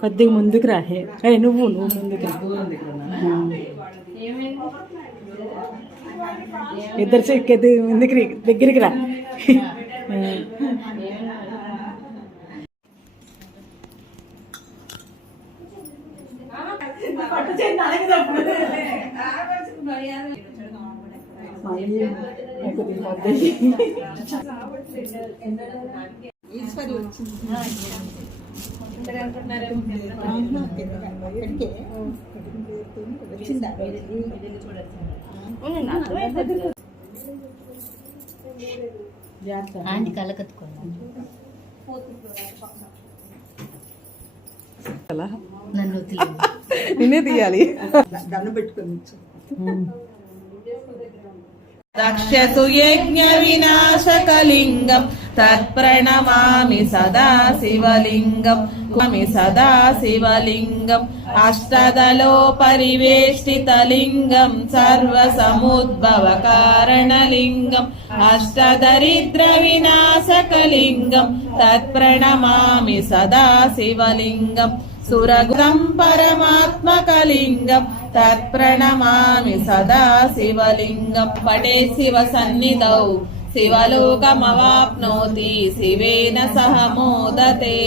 కొద్దిగా ముందుకు రా. నువ్వు ముందుకు రా. ఇద్దరు చెక్కేది ముందుకు దగ్గరికి రా. ఆంటీ కళ్ళకత్తుకోండి. నన్ను నిన్నే తీయాలి. దండం పెట్టుకొని రక్షతు యజ్ఞ వినాశకలింగం తత్ప్రణమామి సదా శివలింగం సదా శివలింగం అష్టదలో పరివేష్టితలింగం సర్వసముద్భవ కారణలింగం అష్టదరిద్ర వినాశకలింగం తత్ప్రణమామి సదా శివలింగం సురగురం పరమాత్మకలింగం తత్ప్రణమామి సదా శివలింగం పటే శివ సన్నిధౌ శివలోకమవాప్నోతి శివేన సహ మోదతే.